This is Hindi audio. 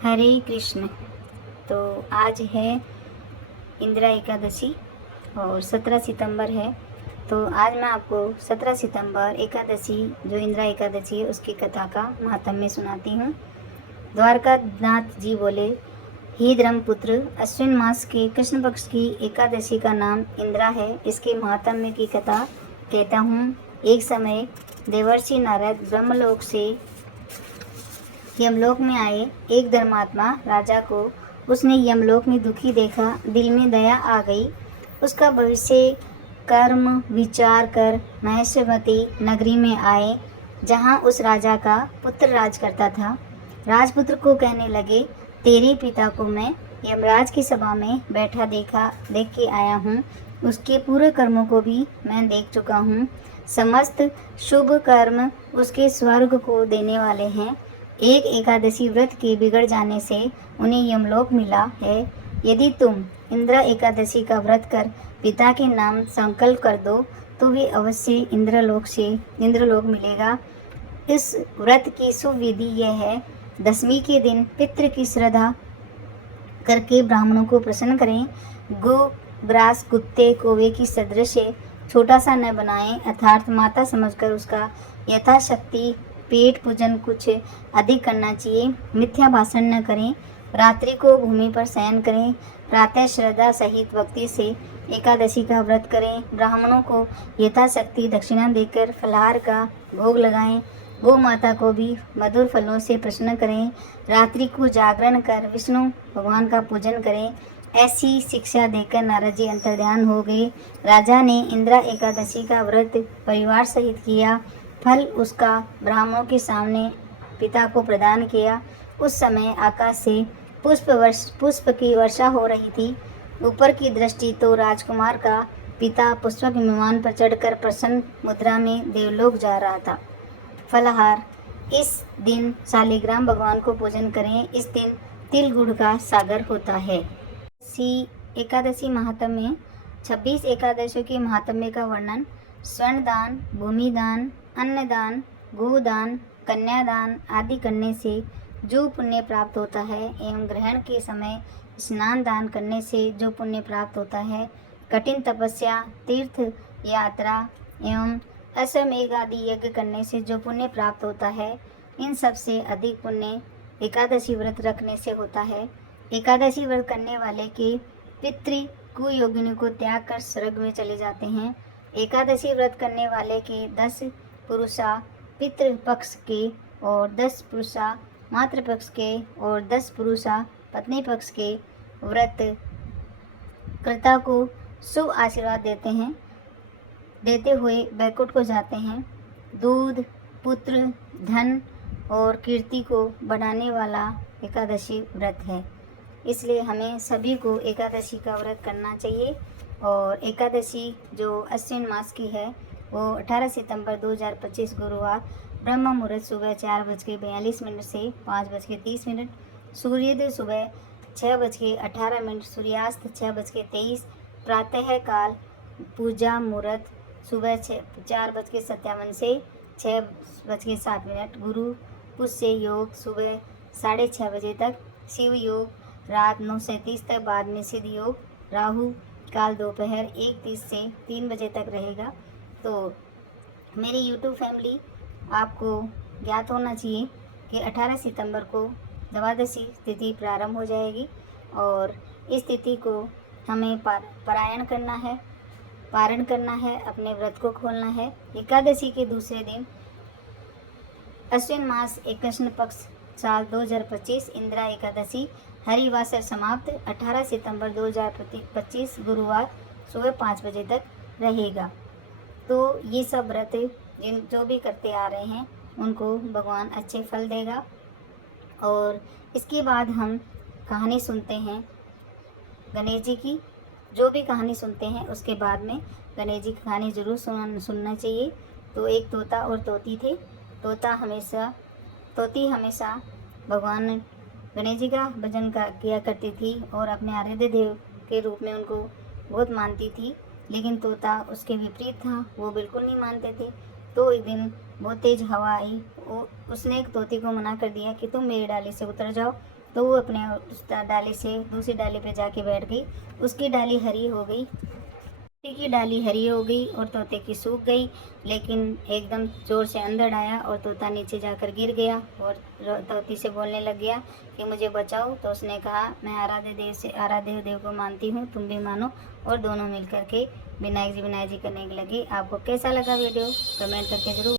हरे कृष्ण। तो आज है इंदिरा एकादशी और 17 सितंबर है। तो आज मैं आपको 17 सितंबर एकादशी जो इंदिरा एकादशी है उसकी कथा का महात्म्य सुनाती हूँ। द्वारकानाथ जी बोले, हे धर्मपुत्र, अश्विन मास के कृष्ण पक्ष की एकादशी का नाम इंदिरा है। इसके महात्म्य की कथा कहता हूँ। एक समय देवर्षि नारद ब्रह्मलोक से यमलोक में आए। एक धर्मात्मा राजा को उसने यमलोक में दुखी देखा, दिल में दया आ गई। उसका भविष्य कर्म विचार कर महेश्वरमती नगरी में आए, जहाँ उस राजा का पुत्र राज करता था। राजपुत्र को कहने लगे, तेरे पिता को मैं यमराज की सभा में बैठा देख के आया हूँ। उसके पूरे कर्मों को भी मैं देख चुका हूँ। समस्त शुभ कर्म उसके स्वर्ग को देने वाले हैं। एक एकादशी व्रत के बिगड़ जाने से उन्हें यमलोक मिला है। यदि तुम इंदिरा एकादशी का व्रत कर पिता के नाम संकल्प कर दो तो वे अवश्य इंद्रलोक मिलेगा। इस व्रत की सुविधि यह है, दशमी के दिन पितृ की श्रद्धा करके ब्राह्मणों को प्रसन्न करें। गो ग्रास कुत्ते कौवे की सदृश छोटा सा न बनाएं, अर्थात माता समझकर उसका यथाशक्ति पेट पूजन कुछ अधिक करना चाहिए। मिथ्या भाषण न करें। रात्रि को भूमि पर शयन करें। प्रातः श्रद्धा सहित भक्ति से एकादशी का व्रत करें। ब्राह्मणों को यथाशक्ति दक्षिणा देकर फलाहार का भोग लगाएं। गौ माता को भी मधुर फलों से प्रसन्न करें। रात्रि को जागरण कर विष्णु भगवान का पूजन करें। ऐसी शिक्षा देकर नारद जी अंतर्ध्यान हो गए। राजा ने इंदिरा एकादशी का व्रत परिवार सहित किया। फल उसका ब्राह्मणों के सामने पिता को प्रदान किया। उस समय आकाश से पुष्प की वर्षा हो रही थी। ऊपर की दृष्टि तो राजकुमार का पिता पुष्पक विमान पर चढ़कर प्रसन्न मुद्रा में देवलोक जा रहा था। फलाहार, इस दिन शालिग्राम भगवान को पूजन करें। इस दिन तिल गुड़ का सागर होता है। एकादशी महात्म्य। 26 एकादशियों के महात्म्य का वर्णन। स्वर्ण दान, भूमि दान, अन्नदान, गोदान, कन्यादान आदि करने से जो पुण्य प्राप्त होता है एवं ग्रहण के समय स्नान दान करने से जो पुण्य प्राप्त होता है, कठिन तपस्या, तीर्थ यात्रा एवं अश्वमेध आदि यज्ञ करने से जो पुण्य प्राप्त होता है, इन सब से अधिक पुण्य एकादशी व्रत रखने से होता है। एकादशी व्रत करने वाले के पितृ कुयोगिनी को त्याग कर स्वर्ग में चले जाते हैं। एकादशी व्रत करने वाले के 10 पुरुषा पितृ पक्ष के और 10 पुरुषा मातृ पक्ष के और 10 पुरुषा पत्नी पक्ष के व्रत कर्ता को शुभ आशीर्वाद देते हुए बैकुंठ को जाते हैं। दूध, पुत्र, धन और कीर्ति को बढ़ाने वाला एकादशी व्रत है। इसलिए हमें सभी को एकादशी का व्रत करना चाहिए। और एकादशी जो अश्विन मास की है वो 18 सितंबर 2025 गुरुवार ब्रह्म मुहूर्त सुबह 4:42 से 5:30, सूर्योदय सुबह 6:18, सूर्यास्त 6:23, प्रातः काल पूजा मुहूर्त सुबह 4:57 से 6:07, गुरु पुष्य योग सुबह 6:30 बजे तक, शिव योग रात 9:30 तक, बाद में सिद्ध योग राहु काल दोपहर 1:30 से 3 बजे तक रहेगा। तो मेरी यूट्यूब फैमिली, आपको ज्ञात होना चाहिए कि 18 सितंबर को द्वादशी तिथि प्रारंभ हो जाएगी और इस तिथि को हमें पारायण करना है, अपने व्रत को खोलना है। एकादशी के दूसरे दिन अश्विन मास कृष्ण पक्ष साल 2025 इंदिरा एकादशी हरिवासर समाप्त 18 सितंबर 2025 गुरुवार सुबह 5 बजे तक रहेगा। तो ये सब व्रत जो भी करते आ रहे हैं उनको भगवान अच्छे फल देगा। और इसके बाद हम कहानी सुनते हैं गणेश जी की। जो भी कहानी सुनते हैं उसके बाद में गणेश जी की कहानी ज़रूर सुनना चाहिए। तो एक तोता और तोती थे। तोती हमेशा भगवान गणेश जी का भजन किया करती थी और अपने आराध्य देव के रूप में उनको बहुत मानती थी। लेकिन तोता उसके विपरीत था, वो बिल्कुल नहीं मानते थे। तो एक दिन बहुत तेज़ हवा आई। उसने एक तोती को मना कर दिया कि तुम मेरी डाली से उतर जाओ तो वो अपने उस डाली से दूसरी डाली पे जाके बैठ गई। उसकी डाली हरी हो गई, तोते की डाली हरी हो गई और तोते की सूख गई। लेकिन एकदम ज़ोर से अंधड़ आया और तोता नीचे जाकर गिर गया और तोती से बोलने लग गया कि मुझे बचाओ। तो उसने कहा, मैं आराध्य देव को मानती हूँ, तुम भी मानो। और दोनों मिल कर के विनायक जी करने लगे। आपको कैसा लगा वीडियो कमेंट करके ज़रूर